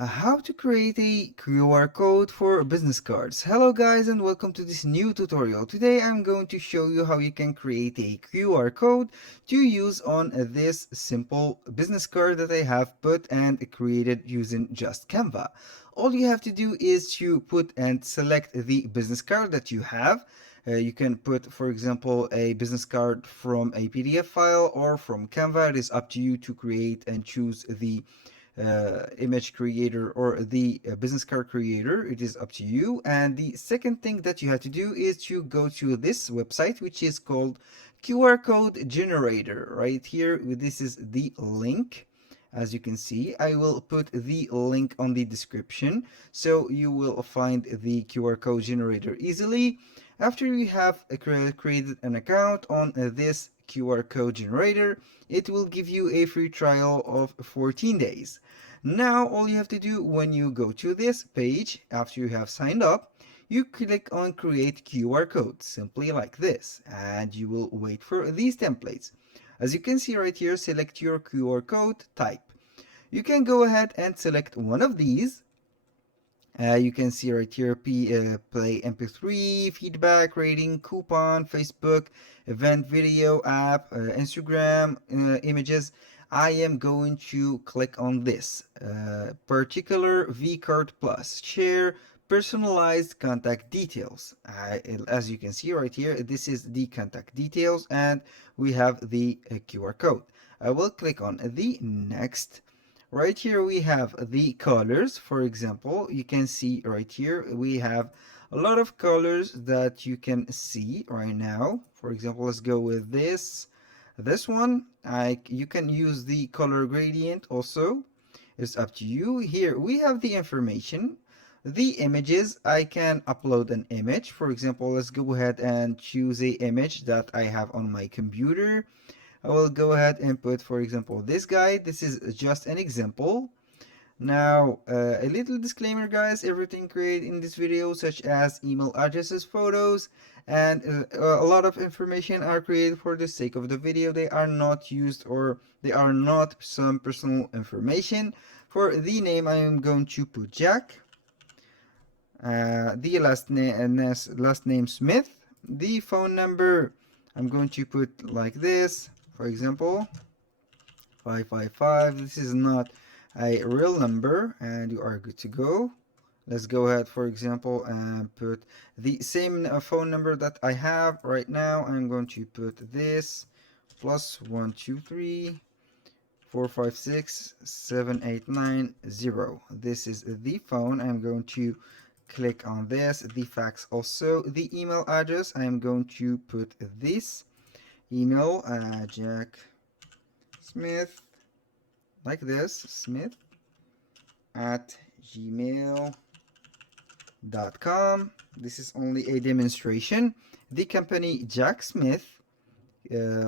How to create a QR code for business cards. Hello guys and welcome to this new tutorial. Today I'm going to show you how you can create a QR code to use on this simple business card that I have put and created using just Canva. All you have to do is to put and select the business card that you have. You can put, for example, a business card from a PDF file or from Canva. It is up to you to create and choose the image creator or the business card creator. It is up to you. And the second thing that you have to do is to go to this website, which is called QR code generator. Right here, this is the link. As you can see, I will put the link on the description so you will find the QR code generator easily. After you have created an account on this QR code generator, it will give you a free trial of 14 days. Now all you have to do when you go to this page after you have signed up, you click on create QR code, simply like this, and you will wait for these templates. As you can see right here, select your QR code type. You can go ahead and select one of these. You can see right here, play MP3, feedback, rating, coupon, Facebook, event, video, app, Instagram, images. I am going to click on this particular vCard Plus. Share personalized contact details. As you can see right here, this is the contact details and we have the QR code. I will click on the next. Right here we have the colors. For example, you can see right here we have a lot of colors that you can see right now. For example, let's go with this one. You can use the color gradient also. It's up to you. Here we have the information. The images, I can upload an image. For example, let's go ahead and choose a image that I have on my computer. I will go ahead and put, for example, this guy. This is just an example. Now, a little disclaimer, guys. Everything created in this video, such as email addresses, photos, and a lot of information are created for the sake of the video. They are not used or they are not some personal information. For the name, I am going to put Jack. The last name Smith. The phone number, I'm going to put like this. For example, 555. This is not a real number and you are good to go. Let's go ahead, for example, and put the same phone number that I have right now. I'm going to put this plus 123 456 789 0. This is the phone. I'm going to click on this. The fax also. The email address, I'm going to put this email, Jack Smith, like this, Smith at gmail.com. This is only a demonstration. The company Jack Smith,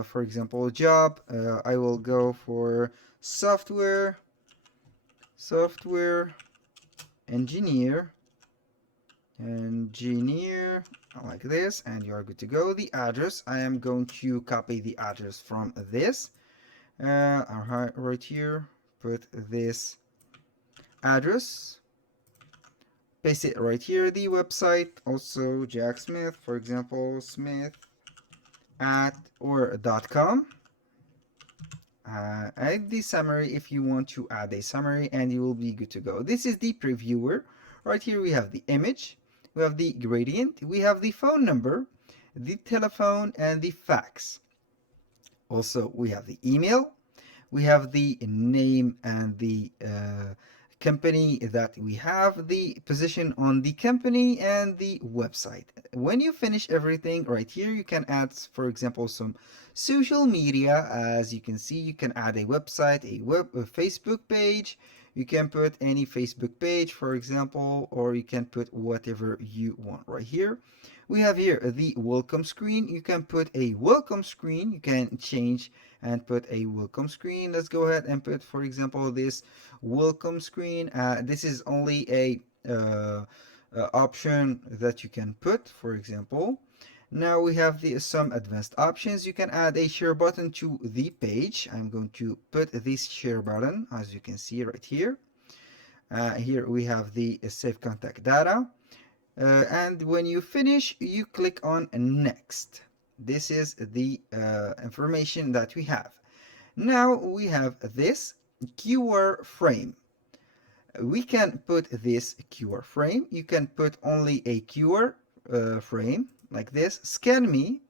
for example, job, I will go for software engineer, like this, and you are good to go. The address, I am going to copy the address from this. Right here, put this address, paste it right here. The website, also Jack Smith, for example, smith at or .com. Add the summary if you want to add a summary, and you will be good to go. This is the previewer. Right here we have the image, we have the gradient, we have the phone number, the telephone, and the fax. Also, we have the email, we have the name and the company that we have, the position on the company, and the website. When you finish everything right here, you can add, for example, some social media. As you can see, you can add a website, a Facebook page. You can put any Facebook page, for example, or you can put whatever you want right here. We have here the welcome screen. You can put a welcome screen. You can change and put a welcome screen. Let's go ahead and put, for example, this welcome screen. This is only a option that you can put, for example. Now we have some advanced options. You can add a share button to the page. I'm going to put this share button, as you can see right here. Here we have the save contact data. And when you finish, you click on next. This is the information that we have. Now we have this QR frame. We can put this QR frame. You can put only a QR frame like this. Scan me.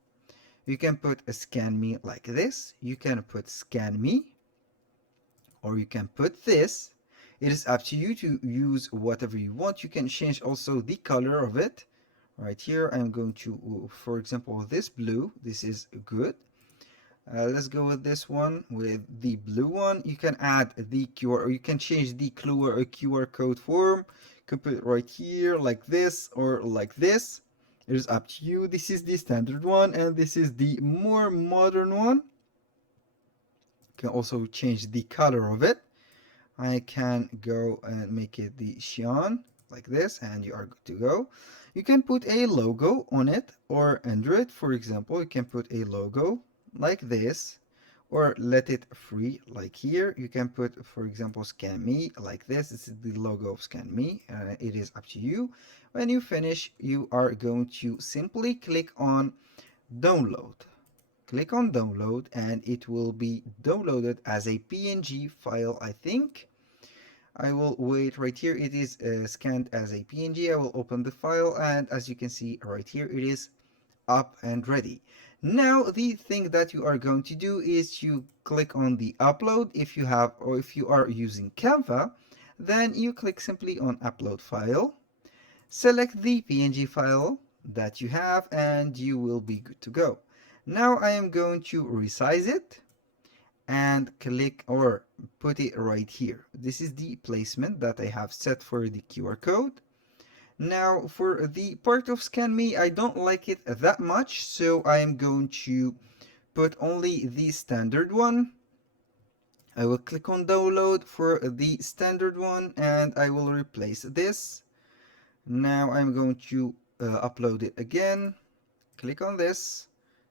You can put a scan me like this. You can put scan me, or you can put this. It is up to you to use whatever you want. You can change also the color of it. Right here, I'm going to, for example, this blue. This is good. Let's go with this one, with the blue one. You can add the QR, or you can change the QR code form. You can put it right here like this or like this. It is up to you. This is the standard one, and this is the more modern one. You can also change the color of it. I can go and make it the cyan like this, and you are good to go. You can put a logo on it, or under it, for example, you can put a logo like this, or let it free like here. You can put, for example, scan me like this. This is the logo of scan me. It is up to you. When you finish, you are going to simply click on download. Click on download, and it will be downloaded as a PNG file, I think. I will wait right here. It is scanned as a PNG. I will open the file, and as you can see right here, it is up and ready. Now the thing that you are going to do is you click on the upload. If you have, or if you are using Canva, then you click simply on upload file, select the PNG file that you have, and you will be good to go. Now I am going to resize it and click or put it right here. This is the placement that I have set for the QR code. Now for the part of scan me, I don't like it that much, so I am going to put only the standard one. I will click on download for the standard one, and I will replace this. Now I'm going to upload it again. Click on this,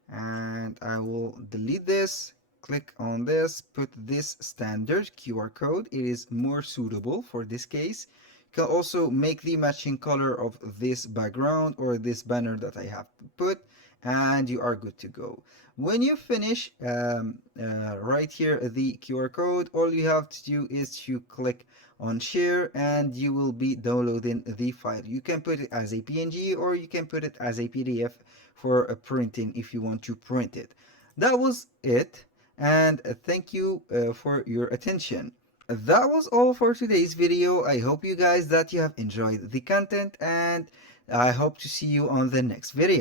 and I will delete this. Click on this, put this standard QR code. It is more suitable for this case. You can also make the matching color of this background or this banner that I have put, and you are good to go. When you finish, right here, the QR code, all you have to do is to click on share, and you will be downloading the file. You can put it as a PNG, or you can put it as a PDF for printing if you want to print it. That was it, and thank you for your attention. That was all for today's video. I hope you guys that you have enjoyed the content, and I hope to see you on the next video.